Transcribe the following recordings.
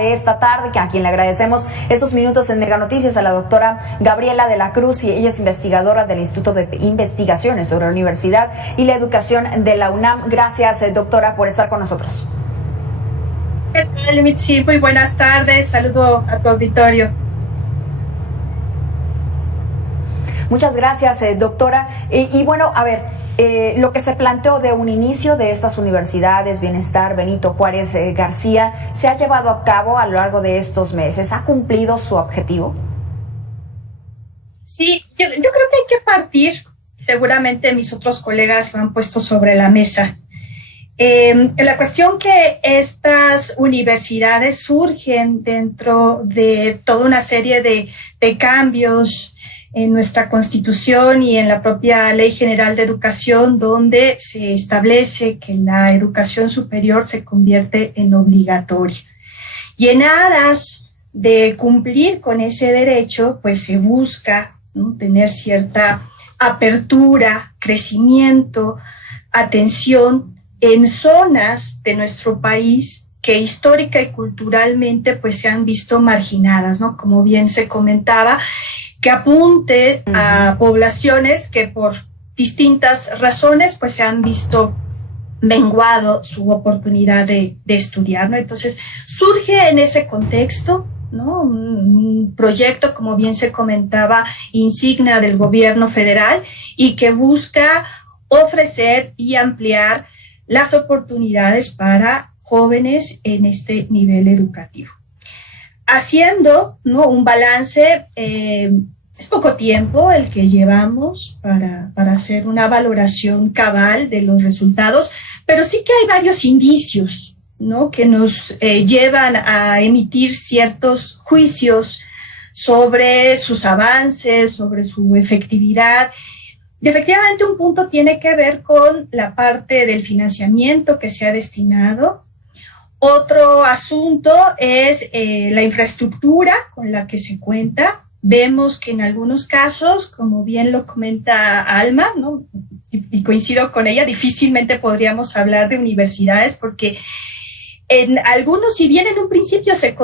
de esta tarde, a quien le agradecemos estos minutos en Mega Noticias, a la doctora Gabriela de la Cruz, y ella es investigadora del Instituto de Investigaciones sobre la Universidad y la Educación de la UNAM. Gracias, doctora, por estar con nosotros. ¿Qué tal, Mitzi? Muy buenas tardes. Saludo a tu auditorio. Muchas gracias, doctora. Y bueno, a ver, lo que se planteó de un inicio de estas universidades, Bienestar, Benito Juárez, García, ¿se ha llevado a cabo a lo largo de estos meses? ¿Ha cumplido su objetivo? Sí, yo creo que hay que partir, seguramente mis otros colegas lo han puesto sobre la mesa. La cuestión que estas universidades surgen dentro de toda una serie de cambios en nuestra Constitución y en la propia Ley General de Educación, donde se establece que la educación superior se convierte en obligatoria. Y en aras de cumplir con ese derecho, pues se busca, ¿no?, tener cierta apertura, crecimiento, atención en zonas de nuestro país que histórica y culturalmente pues se han visto marginadas, ¿no? Como bien se comentaba, que apunte a poblaciones que por distintas razones pues se han visto menguado su oportunidad de estudiar, ¿no? Entonces surge en ese contexto, ¿no?, un proyecto, como bien se comentaba, insignia del gobierno federal y que busca ofrecer y ampliar las oportunidades para jóvenes en este nivel educativo. Haciendo, ¿no?, un balance, es poco tiempo el que llevamos para hacer una valoración cabal de los resultados, pero sí que hay varios indicios, ¿no?, que nos llevan a emitir ciertos juicios sobre sus avances, sobre su efectividad. Y efectivamente un punto tiene que ver con la parte del financiamiento que se ha destinado. Otro asunto es la infraestructura con la que se cuenta. Vemos que en algunos casos, como bien lo comenta Alma, ¿no?, y coincido con ella, difícilmente podríamos hablar de universidades porque en algunos, si bien en un principio se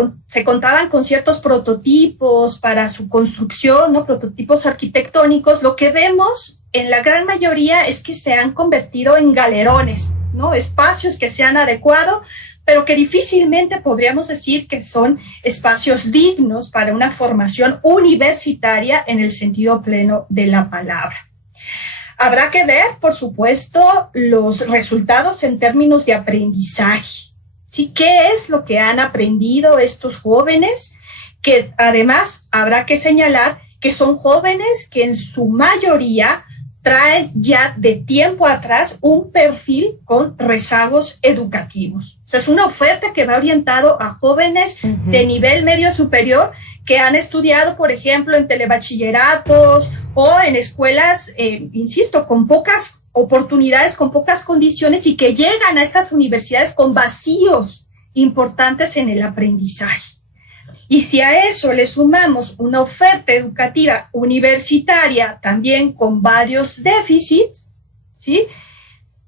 contaban con ciertos prototipos para su construcción, ¿no?, prototipos arquitectónicos, lo que vemos en la gran mayoría es que se han convertido en galerones, ¿no?, espacios que se han adecuado, pero que difícilmente podríamos decir que son espacios dignos para una formación universitaria en el sentido pleno de la palabra. Habrá que ver, por supuesto, los resultados en términos de aprendizaje. ¿Sí? ¿Qué es lo que han aprendido estos jóvenes? Que además habrá que señalar que son jóvenes que en su mayoría traen ya de tiempo atrás un perfil con rezagos educativos. O sea, es una oferta que va orientado a jóvenes de nivel medio superior que han estudiado, por ejemplo, en telebachilleratos o en escuelas, insisto, con pocas oportunidades, con pocas condiciones y que llegan a estas universidades con vacíos importantes en el aprendizaje. Y si a eso le sumamos una oferta educativa universitaria también con varios déficits, ¿sí?,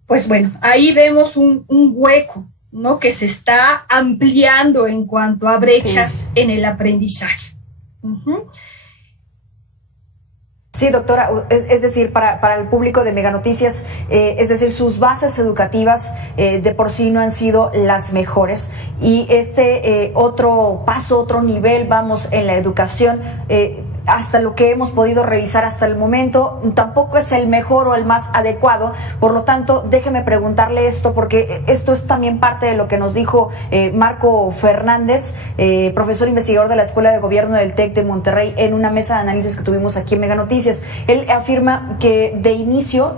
pues bueno, ahí vemos un hueco, ¿no?, que se está ampliando en cuanto a brechas en el aprendizaje. Sí, doctora, es decir, para el público de Mega Noticias, es decir, sus bases educativas de por sí no han sido las mejores y otro paso, otro nivel, vamos, en la educación, hasta lo que hemos podido revisar hasta el momento, tampoco es el mejor o el más adecuado. Por lo tanto, déjeme preguntarle esto, porque esto es también parte de lo que nos dijo Marco Fernández, profesor investigador de la Escuela de Gobierno del TEC de Monterrey, en una mesa de análisis que tuvimos aquí en Mega Noticias. Él afirma que de inicio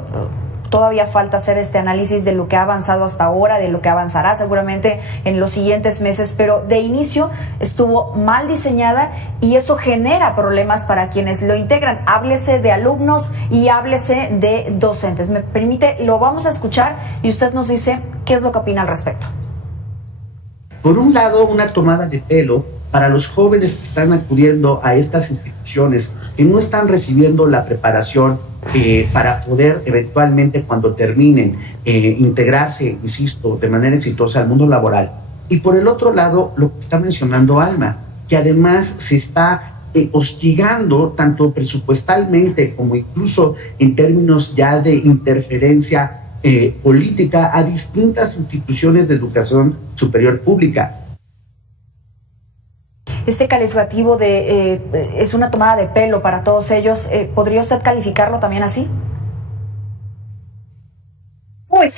todavía falta hacer este análisis de lo que ha avanzado hasta ahora, de lo que avanzará seguramente en los siguientes meses, pero de inicio estuvo mal diseñada y eso genera problemas para quienes lo integran. Háblese de alumnos y háblese de docentes. Me permite, lo vamos a escuchar y usted nos dice qué es lo que opina al respecto. Por un lado, una tomada de pelo para los jóvenes que están acudiendo a estas instituciones, que no están recibiendo la preparación para poder eventualmente, cuando terminen, integrarse, insisto, de manera exitosa al mundo laboral. Y por el otro lado, lo que está mencionando Alma, que además se está hostigando tanto presupuestalmente como incluso en términos ya de interferencia política a distintas instituciones de educación superior pública. Este calificativo es una tomada de pelo para todos ellos. ¿Podría usted calificarlo también así? Uy,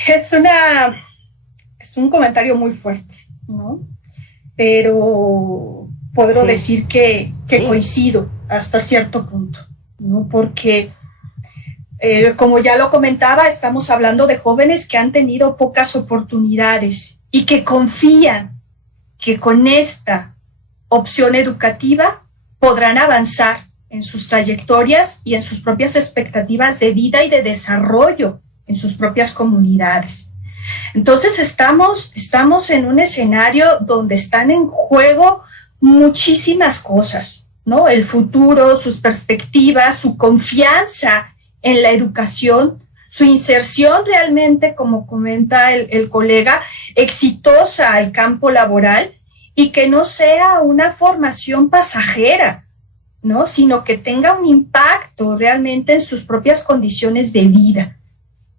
es un comentario muy fuerte, ¿no? Pero puedo decir que coincido hasta cierto punto, ¿no? Porque, como ya lo comentaba, estamos hablando de jóvenes que han tenido pocas oportunidades y que confían que con esta opción educativa podrán avanzar en sus trayectorias y en sus propias expectativas de vida y de desarrollo en sus propias comunidades. Entonces estamos en un escenario donde están en juego muchísimas cosas, ¿no? El futuro, sus perspectivas, su confianza en la educación, su inserción realmente, como comenta el colega, exitosa al campo laboral, y que no sea una formación pasajera, ¿no? Sino que tenga un impacto realmente en sus propias condiciones de vida.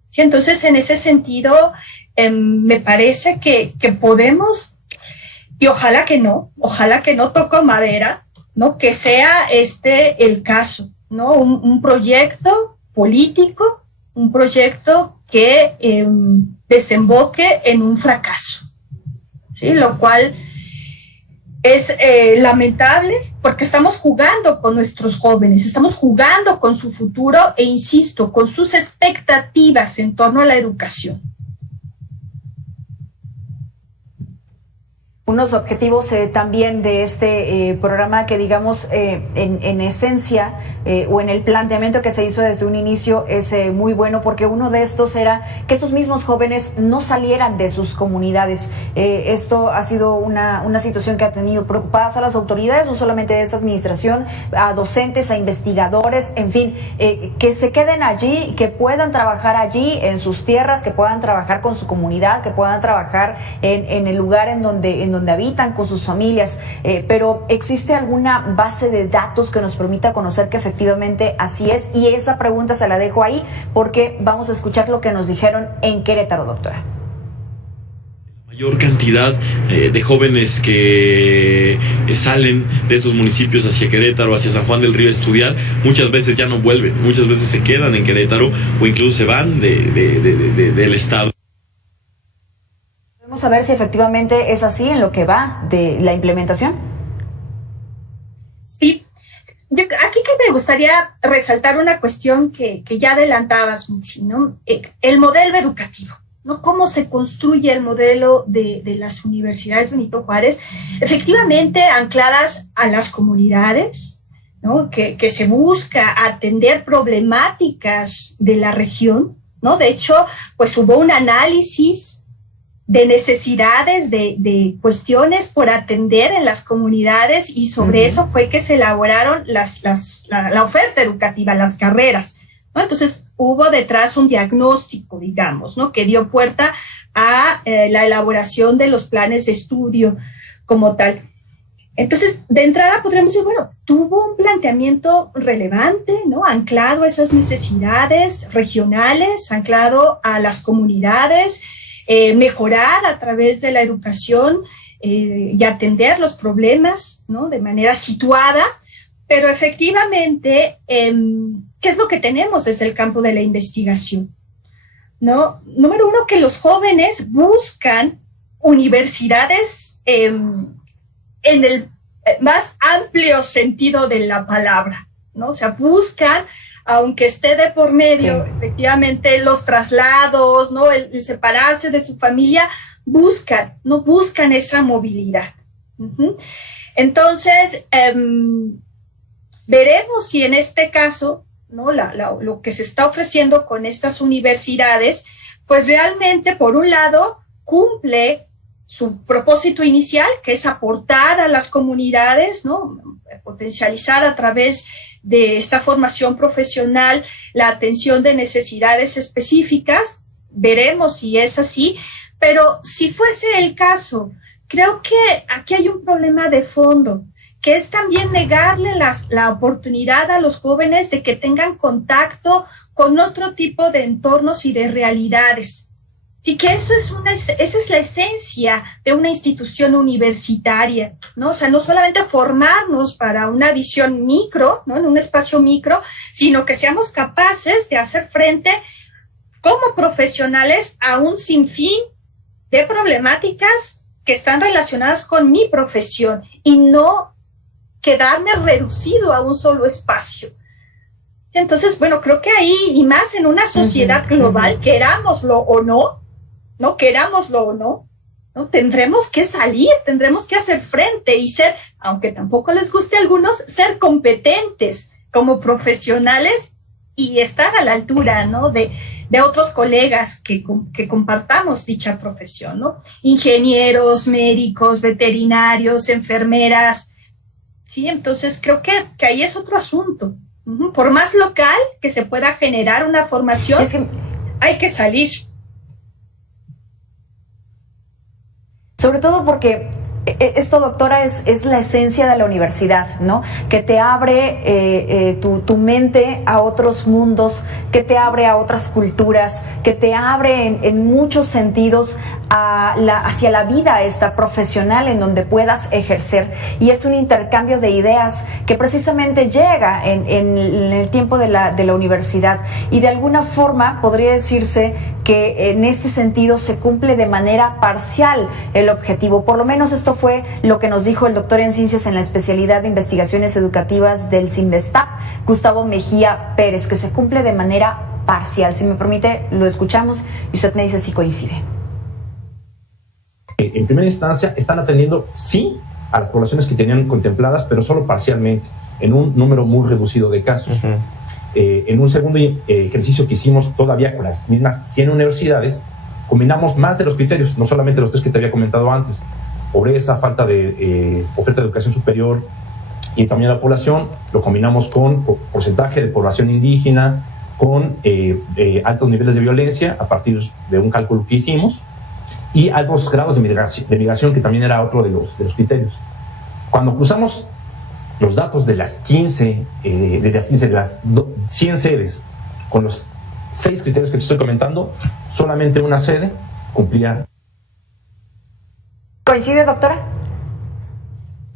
¿Sí? Entonces, en ese sentido, me parece que podemos, y ojalá que no toco madera, ¿no? Que sea el caso, ¿no? Un proyecto político, un proyecto que desemboque en un fracaso, ¿sí? Lo cual es lamentable, porque estamos jugando con nuestros jóvenes, estamos jugando con su futuro e, insisto, con sus expectativas en torno a la educación. Unos objetivos también de este programa que, digamos, en esencia o en el planteamiento que se hizo desde un inicio es muy bueno, porque uno de estos era que estos mismos jóvenes no salieran de sus comunidades. Esto ha sido una situación que ha tenido preocupadas a las autoridades, no solamente de esta administración, a docentes, a investigadores, en fin, que se queden allí, que puedan trabajar allí en sus tierras, que puedan trabajar con su comunidad, que puedan trabajar en el lugar en donde habitan, con sus familias, pero ¿existe alguna base de datos que nos permita conocer que efectivamente así es? Y esa pregunta se la dejo ahí porque vamos a escuchar lo que nos dijeron en Querétaro, doctora. Mayor cantidad de jóvenes que salen de estos municipios hacia Querétaro, hacia San Juan del Río a estudiar, muchas veces ya no vuelven, muchas veces se quedan en Querétaro o incluso se van del estado. Vamos a ver si efectivamente es así en lo que va de la implementación. Sí, aquí que me gustaría resaltar una cuestión que ya adelantabas, ¿no? El modelo educativo, ¿no? Cómo se construye el modelo de las universidades Benito Juárez, efectivamente ancladas a las comunidades, ¿no? Que se busca atender problemáticas de la región, ¿no? De hecho, pues hubo un análisis de necesidades, de cuestiones por atender en las comunidades, y sobre eso fue que se elaboraron la oferta educativa, las carreras, ¿no? Entonces hubo detrás un diagnóstico, digamos, ¿no? Que dio puerta a la elaboración de los planes de estudio como tal. Entonces, de entrada podríamos decir, bueno, tuvo un planteamiento relevante, ¿no? Anclado a esas necesidades regionales, anclado a las comunidades, mejorar a través de la educación y atender los problemas, ¿no? De manera situada, pero efectivamente, ¿qué es lo que tenemos desde el campo de la investigación? ¿No? Número uno, que los jóvenes buscan universidades en el más amplio sentido de la palabra, ¿no? O sea, buscan, aunque esté de por medio, efectivamente, los traslados, ¿no? El separarse de su familia, buscan esa movilidad. Entonces, veremos si en este caso, ¿no? Lo que se está ofreciendo con estas universidades, pues realmente, por un lado, cumple su propósito inicial, que es aportar a las comunidades, ¿no? Potencializar a través de esta formación profesional la atención de necesidades específicas. Veremos si es así, pero si fuese el caso creo que aquí hay un problema de fondo, que es también negarle la oportunidad a los jóvenes de que tengan contacto con otro tipo de entornos y de realidades. Sí, que esa es la esencia de una institución universitaria, ¿no? O sea, no solamente formarnos para una visión micro, ¿no? En un espacio micro, sino que seamos capaces de hacer frente como profesionales a un sinfín de problemáticas que están relacionadas con mi profesión y no quedarme reducido a un solo espacio. Entonces, bueno, creo que ahí, y más en una sociedad global, querámoslo o no, ¿no? Tendremos que salir, tendremos que hacer frente y ser, aunque tampoco les guste a algunos, ser competentes como profesionales y estar a la altura, ¿no? de otros colegas que compartamos dicha profesión, ¿no? Ingenieros, médicos, veterinarios, enfermeras, ¿sí? Entonces creo que ahí es otro asunto. Por más local que se pueda generar una formación, hay que salir. Sobre todo porque esto, doctora, es la esencia de la universidad, ¿no? Que te abre tu mente a otros mundos, que te abre a otras culturas, que te abre en muchos sentidos hacia la vida esta profesional en donde puedas ejercer. Y es un intercambio de ideas que precisamente llega en el tiempo de la universidad. Y de alguna forma podría decirse que en este sentido se cumple de manera parcial el objetivo. Por lo menos esto fue lo que nos dijo el doctor en Ciencias en la especialidad de Investigaciones Educativas del CINVESTAP, Gustavo Mejía Pérez, que se cumple de manera parcial. Si me permite, lo escuchamos y usted me dice si coincide. En primera instancia están atendiendo, sí, a las poblaciones que tenían contempladas, pero solo parcialmente, en un número muy reducido de casos. En un segundo ejercicio que hicimos todavía con las mismas 100 universidades, combinamos más de los criterios, no solamente los 3 que te había comentado antes: pobreza, falta de oferta de educación superior y también la población. Lo combinamos con porcentaje de población indígena, con altos niveles de violencia a partir de un cálculo que hicimos, y altos grados de migración, que también era otro de los criterios. Cuando cruzamos los datos de las 15, de las 100 sedes con los 6 criterios que te estoy comentando, solamente una sede cumplía. ¿Coincide, doctora?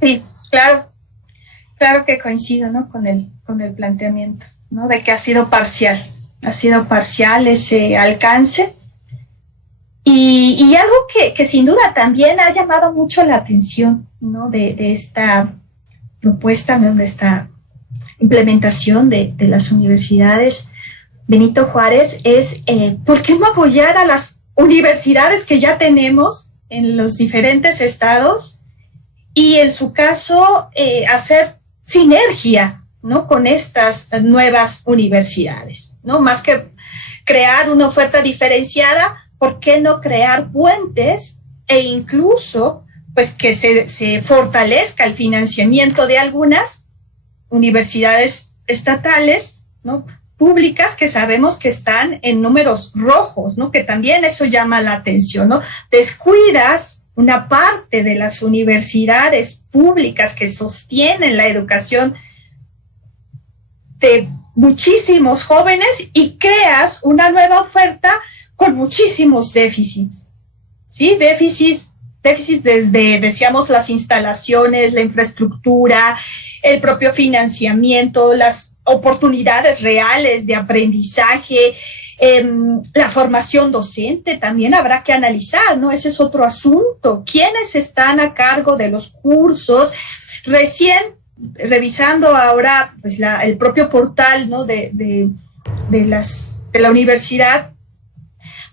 Sí, claro que coincido, ¿no? con el planteamiento, ¿no? De que ha sido parcial ese alcance. Y algo que sin duda también ha llamado mucho la atención, ¿no? de esta propuesta, ¿no? De esta implementación de las universidades Benito Juárez es ¿por qué no apoyar a las universidades que ya tenemos en los diferentes estados y en su caso hacer sinergia, ¿no? Con estas nuevas universidades, ¿no? Más que crear una oferta diferenciada, ¿por qué no crear puentes e incluso pues que se fortalezca el financiamiento de algunas universidades estatales, ¿no? Públicas, que sabemos que están en números rojos, ¿no? Que también eso llama la atención, ¿no? Descuidas una parte de las universidades públicas que sostienen la educación de muchísimos jóvenes y creas una nueva oferta con muchísimos déficits, ¿sí? Déficits desde, decíamos, las instalaciones, la infraestructura, el propio financiamiento, las oportunidades reales de aprendizaje, la formación docente también habrá que analizar, ¿no? Ese es otro asunto. ¿Quiénes están a cargo de los cursos? Recién, revisando ahora pues el propio portal, ¿no? de la universidad,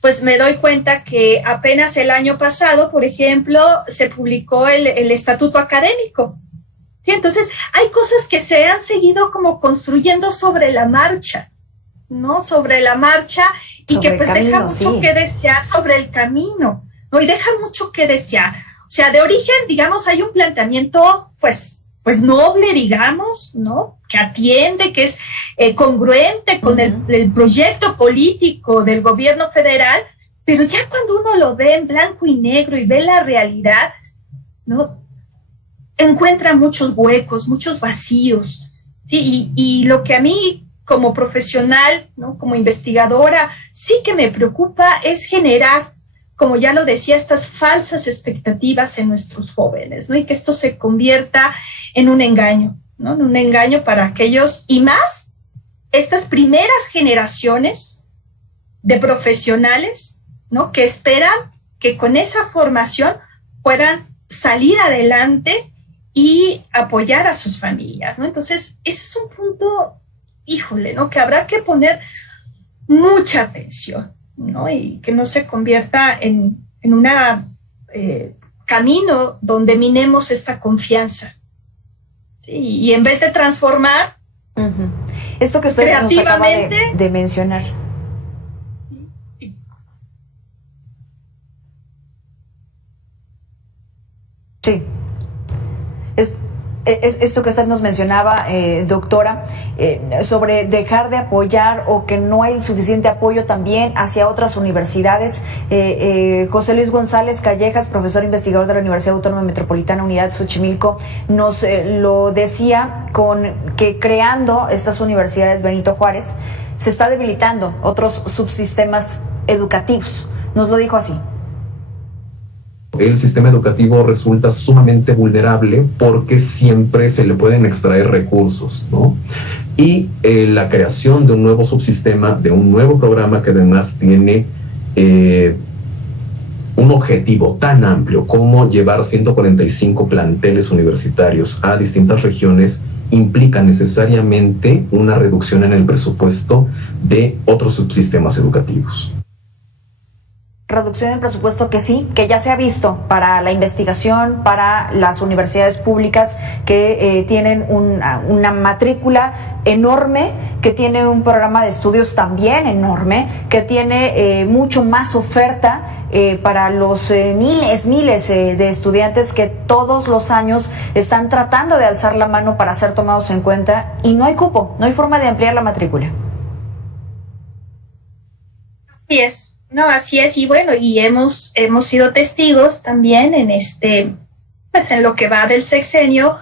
pues me doy cuenta que apenas el año pasado, por ejemplo, se publicó el estatuto académico. Sí, entonces hay cosas que se han seguido como construyendo sobre la marcha, ¿no? Sobre la marcha y que pues deja mucho que desear sobre el camino, ¿no? Y deja mucho que desear. O sea, de origen, digamos, hay un planteamiento pues noble, digamos, ¿no? Que atiende, que es congruente con el proyecto político del gobierno federal, pero ya cuando uno lo ve en blanco y negro y ve la realidad, ¿no? Encuentra muchos huecos, muchos vacíos, ¿sí? Y lo que a mí como profesional, ¿no? Como investigadora, sí que me preocupa es generar, como ya lo decía, estas falsas expectativas en nuestros jóvenes, ¿no? Y que esto se convierta en un engaño, ¿no? En un engaño para aquellos, y más estas primeras generaciones de profesionales, ¿no? Que esperan que con esa formación puedan salir adelante y apoyar a sus familias, ¿no? Entonces, ese es un punto, híjole, ¿no? Que habrá que poner mucha atención, ¿no? Y que no se convierta en un camino donde minemos esta confianza. ¿Sí? Y en vez de transformar, esto que usted nos acaba de mencionar. Sí. Esto que usted nos mencionaba, doctora, sobre dejar de apoyar o que no hay suficiente apoyo también hacia otras universidades. José Luis González Callejas, profesor investigador de la Universidad Autónoma Metropolitana Unidad Xochimilco, nos lo decía con que creando estas universidades Benito Juárez se está debilitando otros subsistemas educativos. Nos lo dijo así. El sistema educativo resulta sumamente vulnerable porque siempre se le pueden extraer recursos, ¿no? Y la creación de un nuevo subsistema, de un nuevo programa que además tiene un objetivo tan amplio como llevar 145 planteles universitarios a distintas regiones, implica necesariamente una reducción en el presupuesto de otros subsistemas educativos. Reducción en presupuesto que sí, que ya se ha visto para la investigación, para las universidades públicas que tienen una matrícula enorme, que tiene un programa de estudios también enorme, que tiene mucho más oferta para los miles de estudiantes que todos los años están tratando de alzar la mano para ser tomados en cuenta, y no hay cupo, no hay forma de ampliar la matrícula. Así es. No, así es, y bueno, y hemos sido testigos también en pues en lo que va del sexenio,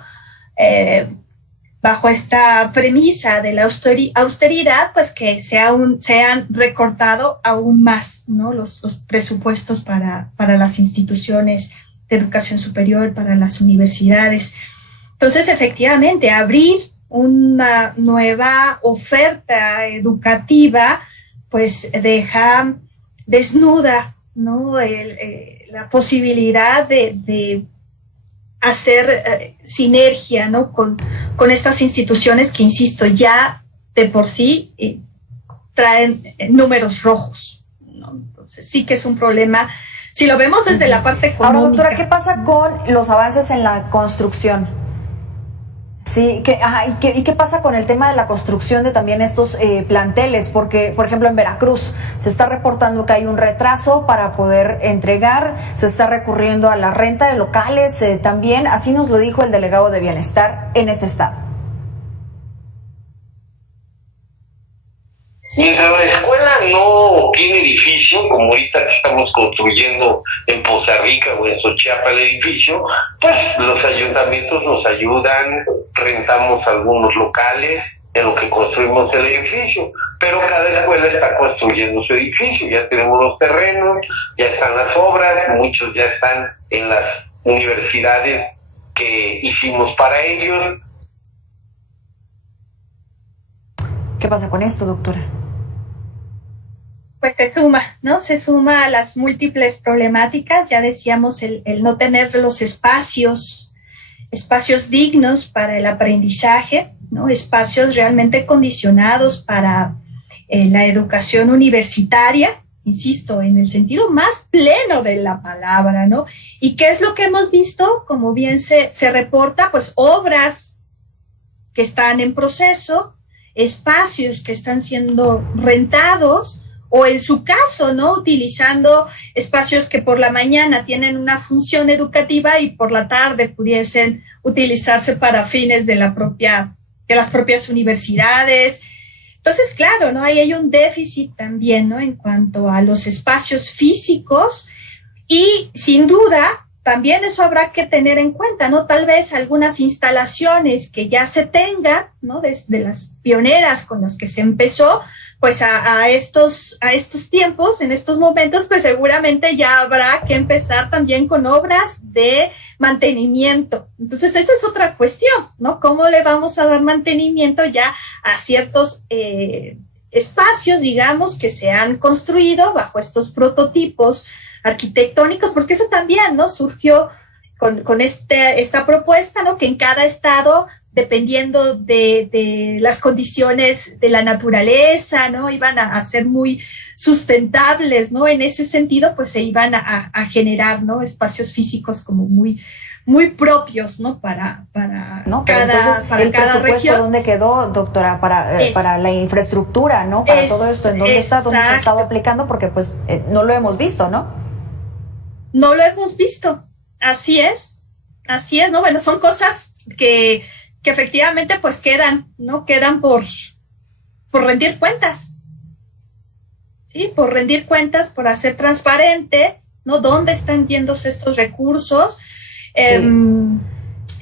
bajo esta premisa de la austeridad, pues que se han recortado aún más, ¿no? Los presupuestos para las instituciones de educación superior, para las universidades. Entonces, efectivamente, abrir una nueva oferta educativa, pues desnuda, ¿no? La posibilidad de hacer sinergia, ¿no? con estas instituciones que, insisto, ya de por sí traen números rojos, ¿no? Entonces sí que es un problema si lo vemos desde la parte económica. Ahora, doctora, ¿qué pasa con los avances en la construcción? Sí, ¿y qué pasa con el tema de la construcción de también estos planteles? Porque, por ejemplo, en Veracruz se está reportando que hay un retraso para poder entregar, se está recurriendo a la renta de locales también, así nos lo dijo el delegado de Bienestar en este estado. Mientras la escuela no tiene edificio, como ahorita que estamos construyendo en Poza Rica o en Xochiapa el edificio, pues los ayuntamientos nos ayudan, rentamos algunos locales en lo que construimos el edificio, pero cada escuela está construyendo su edificio, ya tenemos los terrenos, ya están las obras, muchos ya están en las universidades que hicimos para ellos. ¿Qué pasa con esto, doctora? Pues se suma, ¿no? Se suma a las múltiples problemáticas, ya decíamos, el no tener los espacios dignos para el aprendizaje, ¿no? Espacios realmente condicionados para la educación universitaria, insisto, en el sentido más pleno de la palabra, ¿no? ¿Y qué es lo que hemos visto? Como bien se reporta, pues obras que están en proceso, espacios que están siendo rentados, o en su caso, ¿no? Utilizando espacios que por la mañana tienen una función educativa y por la tarde pudiesen utilizarse para fines de las propias universidades. Entonces, claro, ¿no? Ahí hay un déficit también, ¿no? En cuanto a los espacios físicos y, sin duda, también eso habrá que tener en cuenta, ¿no? Tal vez algunas instalaciones que ya se tengan, ¿no? Desde las pioneras con las que se empezó, pues a estos tiempos, en estos momentos, pues seguramente ya habrá que empezar también con obras de mantenimiento. Entonces, esa es otra cuestión, ¿no? ¿Cómo le vamos a dar mantenimiento ya a ciertos espacios, digamos, que se han construido bajo estos prototipos arquitectónicos? Porque eso también, ¿no? Surgió con esta propuesta, ¿no? Que en cada estado, dependiendo de las condiciones de la naturaleza, ¿no? Iban a ser muy sustentables, ¿no? En ese sentido, pues se iban a generar, ¿no? Espacios físicos como muy propios, ¿no? Para no, cada región. ¿Dónde quedó, doctora? Para la infraestructura, ¿no? Para todo esto, ¿en dónde está? ¿Dónde se ha estado aplicando? Porque pues no lo hemos visto, ¿no? No lo hemos visto. Así es, ¿no? Bueno, son cosas que efectivamente pues quedan por rendir cuentas, ¿sí? Por rendir cuentas, por hacer transparente, ¿no? Dónde están yéndose estos recursos,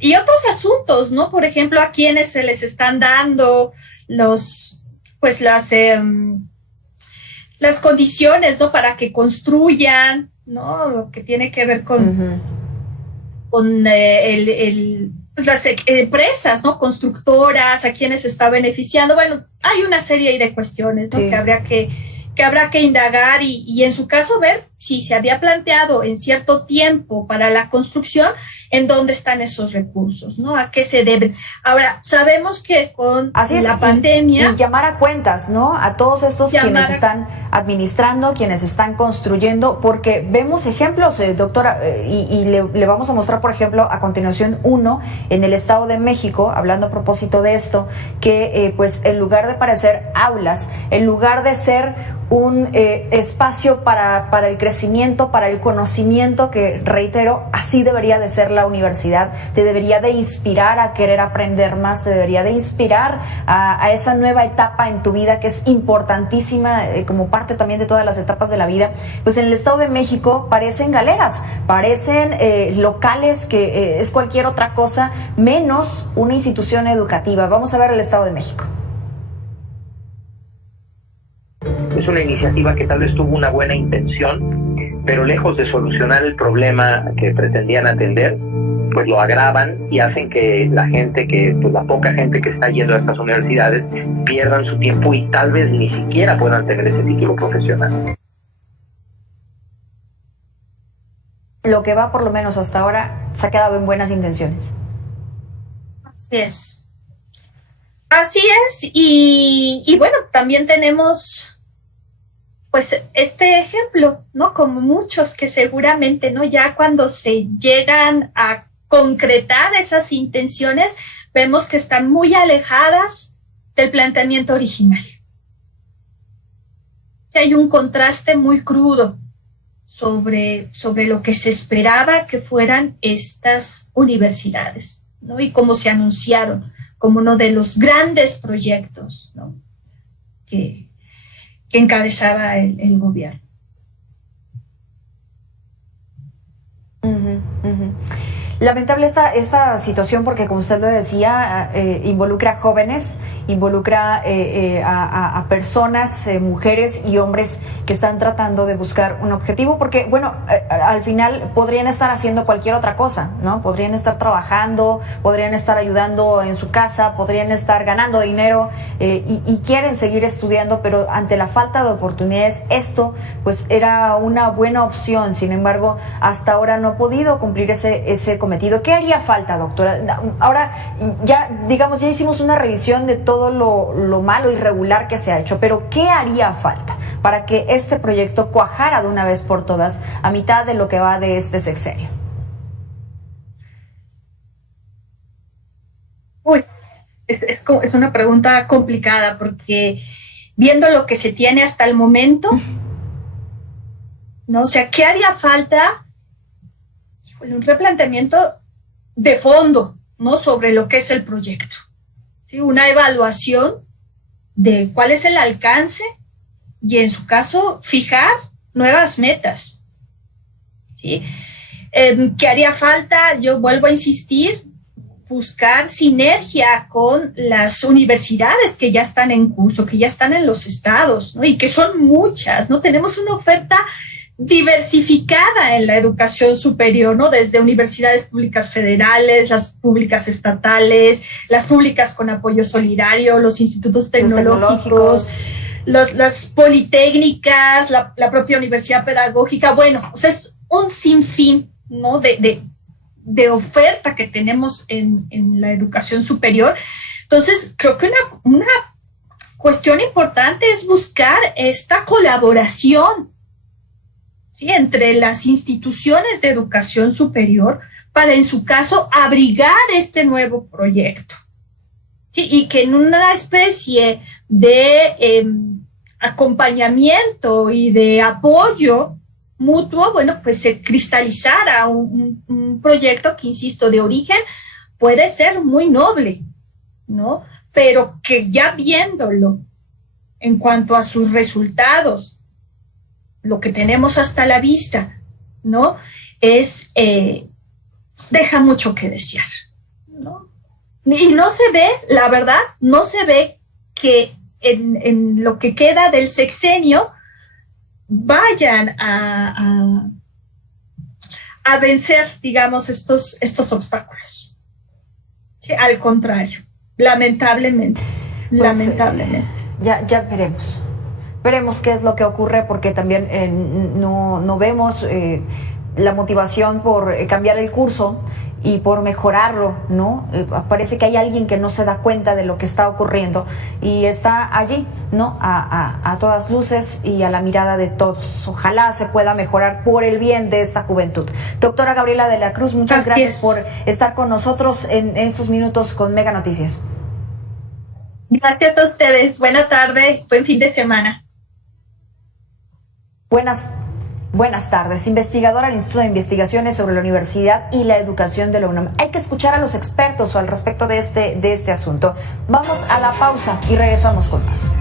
y otros asuntos, ¿no? Por ejemplo, a quienes se les están dando las condiciones, ¿no? Para que construyan, ¿no? Lo que tiene que ver con las empresas, ¿no? Constructoras, a quienes se está beneficiando. Bueno, hay una serie de cuestiones, ¿no? Sí. que habrá que indagar y en su caso ver si se había planteado en cierto tiempo para la construcción, en dónde están esos recursos, ¿no? ¿A qué se deben? Ahora, sabemos que con la pandemia... Y llamar a cuentas, ¿no? A todos estos quienes están administrando, quienes están construyendo, porque vemos ejemplos, doctora, y le vamos a mostrar, por ejemplo, a continuación uno en el Estado de México, hablando a propósito de esto, que pues en lugar de parecer aulas, en lugar de ser un espacio para el crecimiento, para el conocimiento, que reitero, así debería de ser la universidad, te debería de inspirar a querer aprender más, te debería de inspirar a esa nueva etapa en tu vida que es importantísima como parte también de todas las etapas de la vida. Pues en el Estado de México parecen galeras, parecen locales que es cualquier otra cosa menos una institución educativa. Vamos a ver el Estado de México. Es una iniciativa que tal vez tuvo una buena intención, pero lejos de solucionar el problema que pretendían atender, pues lo agravan y hacen que la poca gente que está yendo a estas universidades pierdan su tiempo y tal vez ni siquiera puedan tener ese título profesional. Lo que va por lo menos hasta ahora se ha quedado en buenas intenciones. Así es. Así es, y bueno, también tenemos pues este ejemplo, ¿no? Como muchos que seguramente, ¿no? Ya cuando se llegan a concretar esas intenciones, vemos que están muy alejadas del planteamiento original. Hay un contraste muy crudo sobre lo que se esperaba que fueran estas universidades, ¿no? Y cómo se anunciaron como uno de los grandes proyectos, ¿no? que encabezaba el gobierno. Lamentable esta situación porque, como usted lo decía, involucra a jóvenes, involucra a personas, mujeres y hombres que están tratando de buscar un objetivo, porque, bueno, al final podrían estar haciendo cualquier otra cosa, ¿no? Podrían estar trabajando, podrían estar ayudando en su casa, podrían estar ganando dinero y quieren seguir estudiando, pero ante la falta de oportunidades, esto pues era una buena opción. Sin embargo, hasta ahora no ha podido cumplir ese cometido. ¿Qué haría falta, doctora? Ahora ya, digamos, ya hicimos una revisión de todo lo malo y irregular que se ha hecho, pero ¿qué haría falta para que este proyecto cuajara de una vez por todas a mitad de lo que va de este sexenio? Uy, es una pregunta complicada porque viendo lo que se tiene hasta el momento, ¿no? O sea, ¿qué haría falta? Un replanteamiento de fondo, ¿no? Sobre lo que es el proyecto, ¿sí? Una evaluación de cuál es el alcance y, en su caso, fijar nuevas metas, ¿sí? ¿Qué haría falta? Yo vuelvo a insistir, buscar sinergia con las universidades que ya están en curso, que ya están en los estados, ¿no? Y que son muchas, ¿no? Tenemos una oferta diversificada en la educación superior, ¿no? Desde universidades públicas federales, las públicas estatales, las públicas con apoyo solidario, los institutos tecnológicos, las politécnicas, la propia universidad pedagógica. Bueno, o sea, es un sinfín, ¿no? de oferta que tenemos en la educación superior. Entonces, creo que una cuestión importante es buscar esta colaboración, ¿sí?, entre las instituciones de educación superior para, en su caso, abrigar este nuevo proyecto, ¿sí? Y que en una especie de acompañamiento y de apoyo mutuo, bueno, pues se cristalizara un proyecto que, insisto, de origen puede ser muy noble, ¿no? Pero que ya viéndolo en cuanto a sus resultados, lo que tenemos hasta la vista, ¿no? Deja mucho que desear, ¿no? Y no se ve, la verdad, no se ve que en lo que queda del sexenio vayan a vencer, digamos, estos obstáculos. Sí, al contrario, lamentablemente. Ya veremos. Veremos qué es lo que ocurre, porque también no vemos la motivación por cambiar el curso y por mejorarlo, ¿no? Parece que hay alguien que no se da cuenta de lo que está ocurriendo y está allí, ¿no? A todas luces y a la mirada de todos. Ojalá se pueda mejorar por el bien de esta juventud. Doctora Gabriela de la Cruz, muchas gracias por estar con nosotros en estos minutos con Mega Noticias. Gracias a ustedes. Buena tarde, buen fin de semana. Buenas tardes. Investigadora del Instituto de Investigaciones sobre la Universidad y la Educación de la UNAM. Hay que escuchar a los expertos al respecto de este asunto. Vamos a la pausa y regresamos con más.